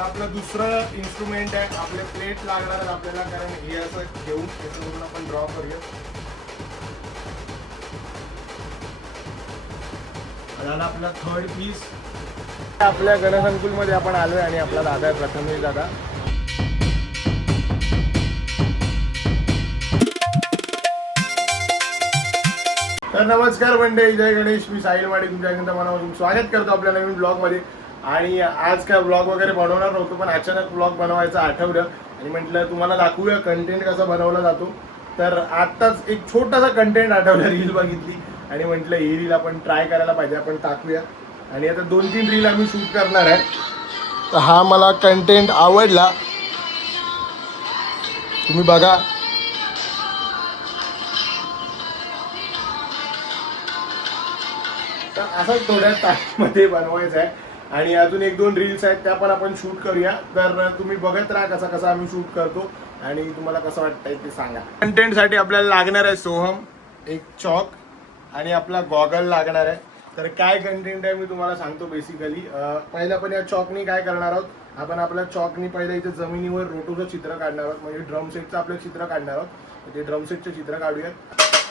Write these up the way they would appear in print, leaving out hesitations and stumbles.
आपलं दुसरं इन्स्ट्रुमेंट आहे, आपले प्लेट लागणार आहेत आपल्याला, कारण हे असं घेऊन त्याच्यावरून आपण ड्रॉ करूया. झाला आपला थर्ड पीस. आपल्या गणसंकुलमध्ये आपण आलोय आणि आपला दादा आहे प्रथमेश दादा. तर नमस्कार मंडळी, जय गणेश. मी साहिल माडी तुमच्या मनापासून स्वागत करतो आपल्या नवीन ब्लॉगमध्ये. आणि आज काय ब्लॉग वगैरे बनवणार नव्हतो, पण अचानक ब्लॉग बनवायचं आठवलं आणि म्हटलं तुम्हाला दाखवूया कंटेंट कसा बनवला जातो. तर आत्ताच एक छोटासा कंटेंट आठवला, रील बघितली आणि म्हटलं ही रील आपण ट्राय करायला पाहिजे, आपण टाकूया. आणि आता 2-3 रील आम्ही शूट करणार आहे. तर हा मला कंटेंट आवडला, तुम्ही बघा. तर असंच थोड्या टाईममध्ये बनवायचं आहे आणि अजून 1-2 रील्स आहेत त्या पण आपण शूट करूया. तर तुम्ही बघत राहा कसा कसा आम्ही शूट करतो आणि तुम्हाला कसं वाटतंय ते सांगा. कंटेंटसाठी आपल्याला लागणार आहे सोहम, एक चॉक आणि आपला गॉगल लागणार आहे. तर काय कंटेंट आहे मी तुम्हाला सांगतो. बेसिकली पहिला पण या चॉकनी काय करणार आहोत आपण, आपल्या चॉकनी पहिलं इथे जमिनीवर रोटोचं चित्र काढणार आहोत, म्हणजे ड्रम सेटचं आपलं चित्र काढणार आहोत. ते ड्रम सेटचं चित्र काढूयात.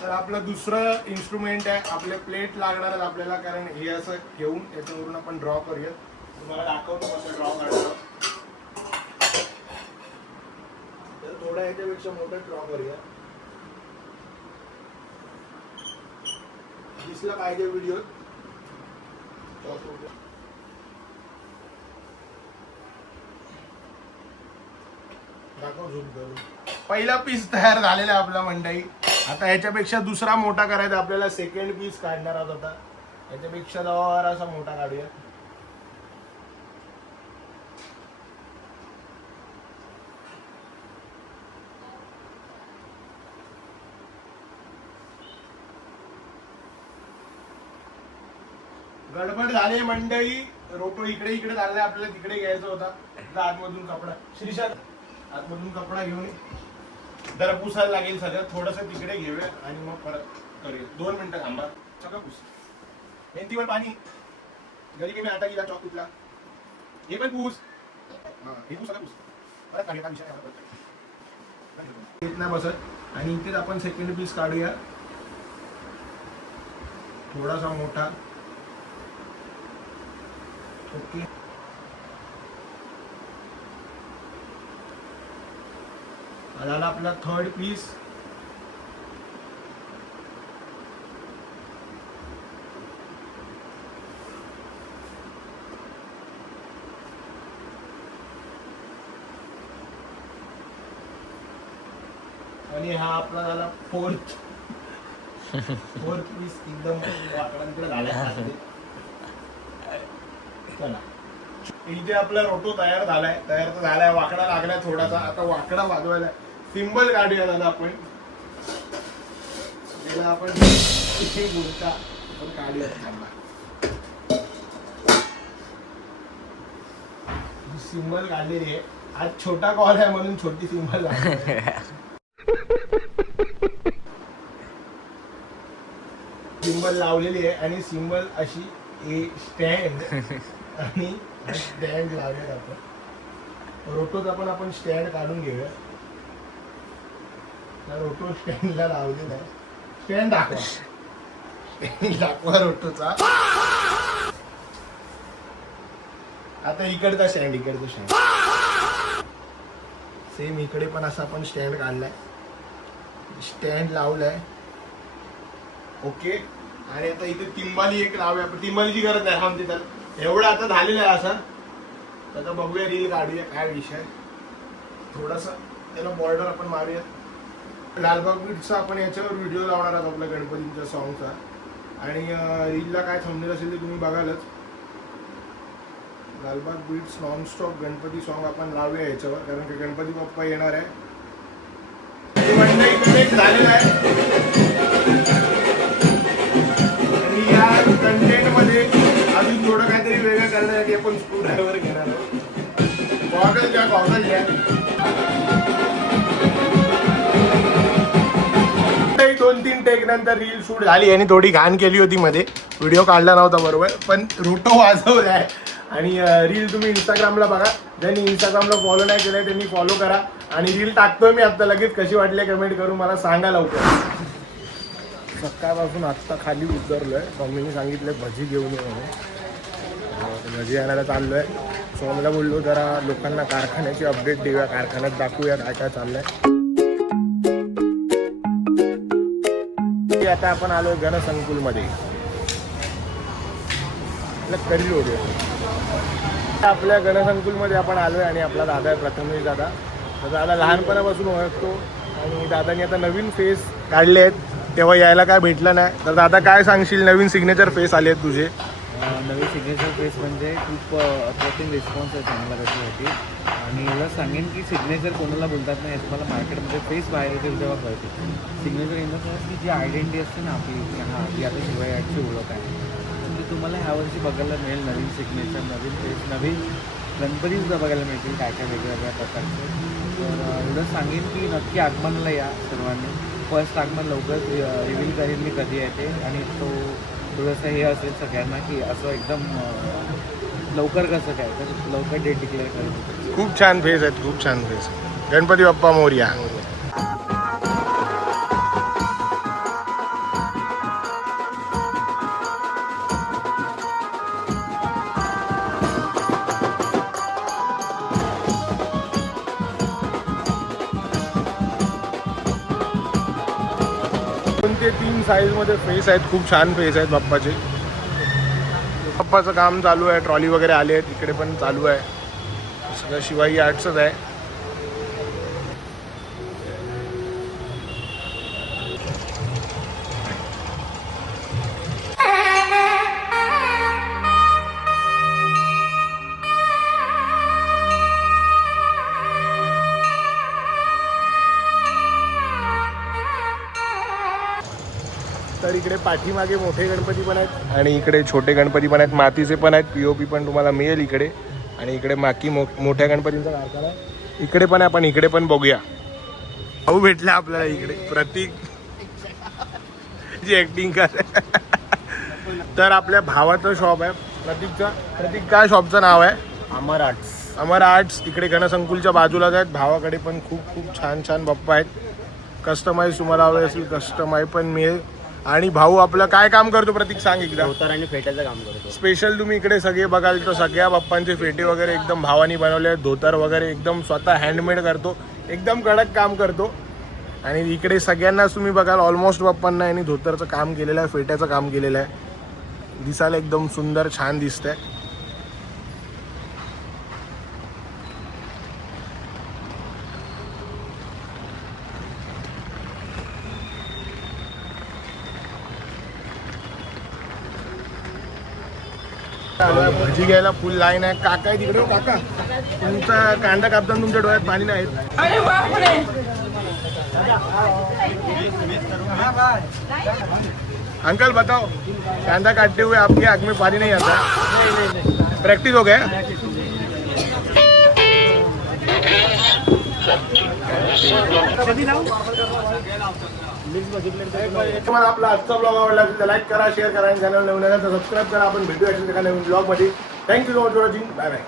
तर आपलं दुसरं इन्स्ट्रुमेंट आहे, आपले प्लेट लागणार आहेत आपल्याला, कारण हे असं घेऊन याच्यावरून आपण ड्रॉ करूया. तुम्हाला दाखवतो कसं ड्रॉ काढणार. तर थोडा याच्यापेक्षा मोठं ड्रॉ करूया. दिसला पाहिजे व्हिडिओ. पहिला पीस तयार झालेला आहे आपला मंडळी. आता ह्याच्यापेक्षा दुसरा मोठा करायचा आपल्याला. सेकंड पीस काढणार आहोत आता. ह्याच्यापेक्षा जरासा मोठा काढूया. गडबड झाली मंडळी. रोटो इकडे इकडे चाललाय, आपल्याला तिकडे घ्यायचा होता. आतमधून कपडा, श्रीशांत आतमधून कपडा घेऊन जरा पुसायला लागेल सगळं. थोडंसं तिकडे घेऊया आणि मग परत करूया. 2 मिनिटं थांबा. सगळं पुस. भिंतीवर पाणी घरी की मी आता गेला चॉक कुठला हे पण पूस. हे पूस सगळं पूस. परत काढूया विषय येत नाही बसत. आणि इथेच आपण सेकंड पीस काढूया, थोडासा मोठा. ओके. झाला आपला थर्ड पीस. आणि हा आपला झाला फोर्थ पीस. एकदम वाकडांकडे झाला. चला, इथे आपला रोटो तयार तर झालाय. वाकडा लागलाय थोडासा. आता वाकडा वाजवायला सिंबल काढूया दादा आपण. त्याला आपण इथे गुडता आपण काढूया. सिंबल काढलेली आहे. आज छोटा कॉल आहे म्हणून छोटी सिंबल सिंबल लावलेली आहे. आणि सिंबल अशी स्टँड आणि स्टँड लावूयात आपण. रोटोचा पण आपण स्टँड काढून घेऊया. रोटो स्टँडला लावलेला आहे. स्टँड दाखवा रोटोचा. आता इकडचा स्टँड सेम इकडे पण असा आपण स्टँड काढलाय, स्टँड लावलाय. ओके. आणि आता इथे तिंबाली एक लावूया. तिंबालीची गरज नाही आमची. तर एवढं आता झालेलं आहे असं. आता बघूया, रील काढूया काय विषय. थोडासा त्याला बॉर्डर आपण मारूया. लालबाग बीटचा आपण याच्यावर व्हिडिओ लावणार आहोत आपल्या गणपतीच्या सॉंगचा. आणि रीलला काय थंबनेल असेल ते तुम्ही बघालच. Lalbaug beats nonstop Ganpati song आपण लावूया याच्यावर, कारण की गणपती बाप्पा येणार आहे. झालेलं आहे. आणि या कंटेंट मध्ये अजून थोडं काहीतरी वेगळं करण्यासाठी आपण स्क्रू ड्रायव्हर घेणार आहोत. गॉगल घ्या. 2-3 टेक नंतर रील शूट झाली आणि थोडी घाण केली होती मध्ये. व्हिडिओ काढला नव्हता बरोबर, पण रोटो वाजवलाय आणि रील तुम्ही इंस्टाग्रामला बघा. ज्यांनी इंस्टाग्रामला फॉलो नाही केलंय त्यांनी फॉलो करा. आणि रील टाकतोय मी आता लगेच, कशी वाटली कमेंट करून मला सांगा लवकर. सकाळपासून आत्ता खाली उतरलोय. मम्मीने सांगितलं भजी घेऊन ये म्हणून. भजी आणायला चाललोय. सोमला बोललो जरा लोकांना कारखान्याची अपडेट देऊया, कारखान्यात दाखवूया काय काय चाललंय. आता आपण आलोय गणसंकुलमध्ये. करी रोड आपल्या गणसंकुलमध्ये आपण आलोय आणि आपला दादा आहे प्रथमेश दादा. तर दादा लहानपणापासून ओळखतो आणि दादानी आता नवीन फेस काढले आहेत. तेव्हा यायला काय भेटलं नाही. तर दादा काय सांगशील, नवीन सिग्नेचर फेस आले आहेत तुझे? नवीन सिग्नेचर फेस म्हणजे खूप अप्रतिम रिस्पॉन्स आहे चांगला त्याच्यासाठी. आणि एवढं सांगेन की सिग्नेचर कोणाला बोलतात नाही, तुम्हाला मार्केटमध्ये फेस बाहेर येतील तेव्हा कळते. सिग्नेचर इन द सेन्स की जी आयडेंटिटी असते ना आपली, की हां ती आता शिवाय ॲडची ओळख आहे, म्हणजे तुम्हाला ह्यावर्षी बघायला मिळेल. नवीन सिग्नेचर, नवीन फेस, नवीन गणपतीसुद्धा बघायला मिळतील काय काय वेगवेगळ्या प्रकारचे. तर एवढं सांगेन की नक्की आगमनाला या सर्वांनी. फर्स्ट आगमन लवकर रिव्हील करेन मी कधी आहे ते. आणि तो थोडंसं हे असेल सगळ्यांना की असं एकदम लवकर कसं काय, तर लवकर डेट डिक्लेअर करेल. खूप छान फेस आहेत, खूप छान फेस. गणपती बाप्पा मोरया. कोणते 3 साईजमध्ये फेस आहेत, खूप छान फेस आहेत बाप्पाचे. बाप्पाचं काम चालू आहे, ट्रॉली वगैरे आले आहेत, इकडे पण चालू आहे. सगळं शिवाई आर्ट्सच आहे. तर इकडे पाठीमागे मोठे गणपती पण आहेत आणि इकडे छोटे गणपती पण आहेत, मातीचे पण आहेत. POP पण तुम्हाला मिळेल इकडे. आणि इकडे मोठ्या गणपतींचा कारखाना आहे. इकडे पण आहे, पण इकडे पण बघूया. भाऊ भेटला आपल्याला इकडे, प्रतीक जी ऍक्टिंग कर. तर आपल्या भावाचं शॉप आहे प्रतीकचा. प्रतीक काय शॉपचं नाव आहे? अमर आर्ट्स. अमर आर्ट्स. इकडे गणसंकुलच्या बाजूलाच आहेत. भावाकडे पण खूप खूप छान छान बाप्पा आहेत. कस्टमाइज तुम्हाला हवे असेल कस्टमाइज पण मिळेल. आणि भाऊ आपलं काय काम करतो प्रतीक सांग एकदा? धोतर आणि फेट्याचं काम करतो. स्पेशल तुम्ही इकडे सगळे बघाल तर सगळ्या बाप्पांचे फेटे वगैरे एकदम भावानी बनवले आहेत. धोतर वगैरे एकदम स्वतः हँडमेड करतो, एकदम कडक काम करतो. आणि इकडे सगळ्यांनाच तुम्ही बघाल ऑलमोस्ट बाप्पांना यांनी धोतरचं काम केलेलं आहे, फेट्याचं काम केलेलं आहे. दिसायला एकदम सुंदर छान दिसतंय. भजी घ्यायला फुल लाईन आहे. काका आहे तिकडे. काका तुमचा कांदा कापताना तुमच्या डोळ्यात पाणी नाही येत? अंकल बताओ, कांदा काटते हुए आपकी आँख में पानी नहीं आता? प्रैक्टिस हो गया? तुम्हाला आपला आजचा ब्लॉग आवडला असेल तर लाईक करा, शेअर करा आणि चॅनल नवीन असेल तर सबस्क्राईब करा. आपण भेटूया एका नवीन ब्लॉगमध्ये. Thank you so much for watching. Bye bye.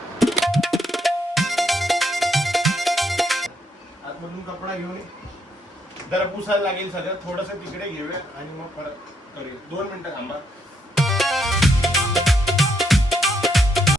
आतमधून कपडा घेऊन जरा पुसायला लागेल सगळं. थोडंसं तिकडे घेऊया आणि मग परत करूया. 2 मिनिटं थांबा.